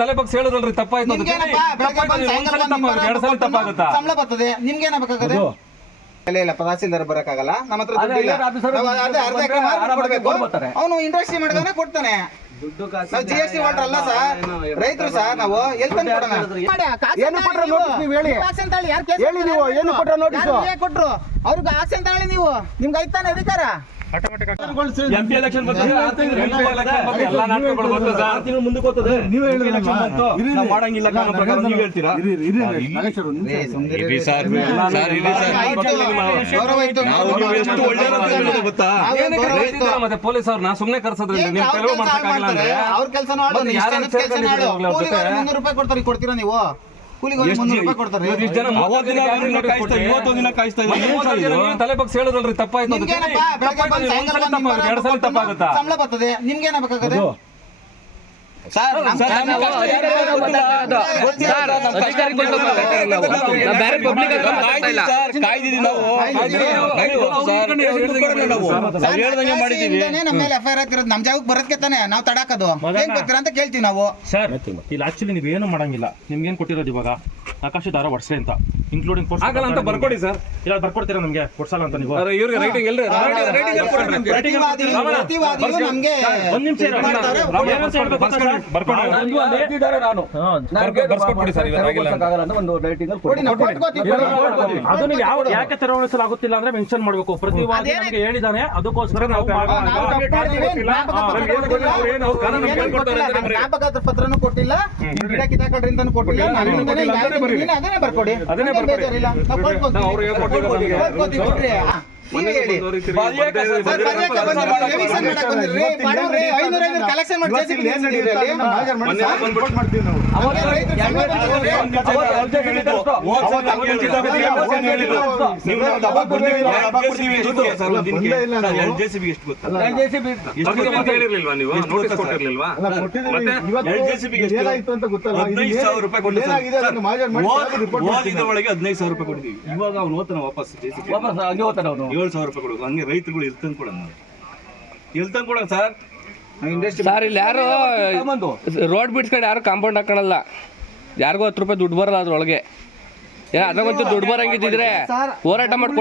ತಲೆ ಬಗ್ಗೆ ಹೇಳಿದ್ರಲ್ರಿ ತಪ್ಪಾಯ್ತು ಸಂಬಳ ಬರ್ತದೆ ನಿಮ್ಗೆ ಏನಾಗಬೇಕಾಗದೆ ಇಲ್ಲ ತಹಸೀಲ್ದಾರ್ ಬರಕ್ಕಾಗಲ್ಲ ನಮ್ಮ ಹತ್ರ ಅವನು ಇಂಡಸ್ಟ್ರಿ ಮಾಡಿದಾನೆ ಕೊಡ್ತಾನೆ ನಾವು GST ವಾಟರ್ ಅಲ್ಲ ಸರ್ ರೈತರು ಸರ್ ನಾವು ಎಲ್ಲಿ ತಂದು ಕೊಡೋಣ ಏನು ಕೊಟ್ರ ನೋಟಿಸ್ ನೀವು ಹೇಳಿ ಹೇಳಿ ನೀವು ಏನು ಕೊಟ್ರ ನೋಟಿಸ್ ಕೊಟ್ರು ಅವ್ರಿಗೆ ಆಕ್ಷನ್ ತಗೊಳ್ಳಿ ನೀವು ನಿಮ್ಗೆ ಐತಾನೆ ಅಧಿಕಾರ MP ಎಲೆಕ್ಷನ್ ಮಾಡಂಗಿಲ್ಲ ಹೇಳ್ತೀರಾ ಮತ್ತೆ ಪೊಲೀಸ್ ಅವ್ರನ್ನ ಸುಮ್ನೆ ಕರ್ಸೋದ್ರಿಂದ ಅವ್ರ ಕೆಲಸ 300 ರೂಪಾಯಿ ಕೊಡ್ತಾರೆ ಕೊಡ್ತೀರಾ ನೀವು ಕೂಲಿಗೆ 300 ರೂಪಾಯಿ ಕೊಡ್ತಾರೆ ತಲೆ ಬಗ್ಗೆ ಹೇಳಿದ್ರಲ್ರಿ ತಪ್ಪಾಯ್ತು ಸಂಬಳ ಬರ್ತದೆ ನಿಮ್ಗೆ ಏನಾಗಬೇಕಾಗದೆ ನಮ್ಮೇಲೆ FIR ಆಗ್ತಿರೋದು ನಮ್ ಜಾಗಕ್ಕೆ ಬರೋದಕ್ಕೆ ತಾನೆ ನಾವು ತಡಾಕದು ಏನ್ ಬರ್ತೀರಾ ಅಂತ ಕೇಳ್ತೀವಿ ನಾವು ಸರ್ ಇಲ್ಲಿ ಆಕ್ಚುಲಿ ನೀವೇನು ಮಾಡಂಗಿಲ್ಲ ನಿಮ್ಗೇನ್ ಕೊಟ್ಟಿರೋದು ಇವಾಗ ಆಕಾಶ ದಾರ ವರ್ಷೆ ಅಂತ ಇನ್ಕ್ಲೂಡಿಂಗ್ ಆಗಲ್ಲ ಅಂತ ಬರ್ಕೊಡಿ ಸರ್ ಇಲ್ಲ ಬರ್ಕೊಡ್ತೀರಾ ನಮ್ಗೆ ಕೊಡ್ಸಲ್ಲ ಅಂತ ನೀವು ಇವ್ರಿಗೆ ರೈಟಿಂಗ್ ಎಲ್ರಿ ಪ್ರತಿವಾದಿಗಳು ನಮ್ಗೆ ಒಂದ್ ನಿಮಿಷ ಅದನ್ನು ಯಾಕೆ ತೆರವುಗೊಳಿಸಲಾಗುತ್ತಿಲ್ಲ ಅಂದ್ರೆ ಮೆನ್ಷನ್ ಮಾಡಬೇಕು ಪ್ರತಿವಾದಿ ನಮಗೆ ಹೇಳಿದಾನೆ ಅದಕ್ಕೋಸ್ಕರ ನಾವು ಜ್ಞಾಪಕ ಪತ್ರನೂ ಕೊಟ್ಟಿಲ್ಲ ಗಿಡ ಕಿತ್ತಾಕೊಡ್ರಿ ಅಂತ ಕೊಟ್ಟಿಲ್ಲ ಅದನ್ನೇ ಬರ್ಕೊಡಿ ಅದನ್ನೇ ಬರ್ಕೊಡಿ ಕಲೆಕ್ಷನ್ ಒಳಗೆ 15,000 ರೂಪಾಯಿ ಕೊಡ್ತೀವಿ ಇವಾಗ ಅವ್ನು ಓದ್ತಾನೆ ವಾಪಸ್ 7,000 ರೂಪಾಯಿ ಕೊಡೋದು ಹಂಗೆ ರೈತರುಗಳು ಎಲ್ತಂದು ಕೊಡೋಣ ಸರ್ ಸರ್ ಇಲ್ಲಿ ಯಾರು ರೋಡ್ ಬಿಡ್ಸ್ಕೊಂಡು ಯಾರು ಕಾಂಪೌಂಡ್ ಹಾಕೊಳಲ್ಲ ಯಾರಿಗೂ 10 ರೂಪಾಯಿ ದುಡ್ಡು ಬರಲ್ಲ ಅದ್ರೊಳಗೆ ಅದ್ರಾಗಂತೂ ದುಡ್ಡು ಬರಂಗಿದ್ರೆ ಹೋರಾಟ ಮಾಡ್ಕೊಂಡು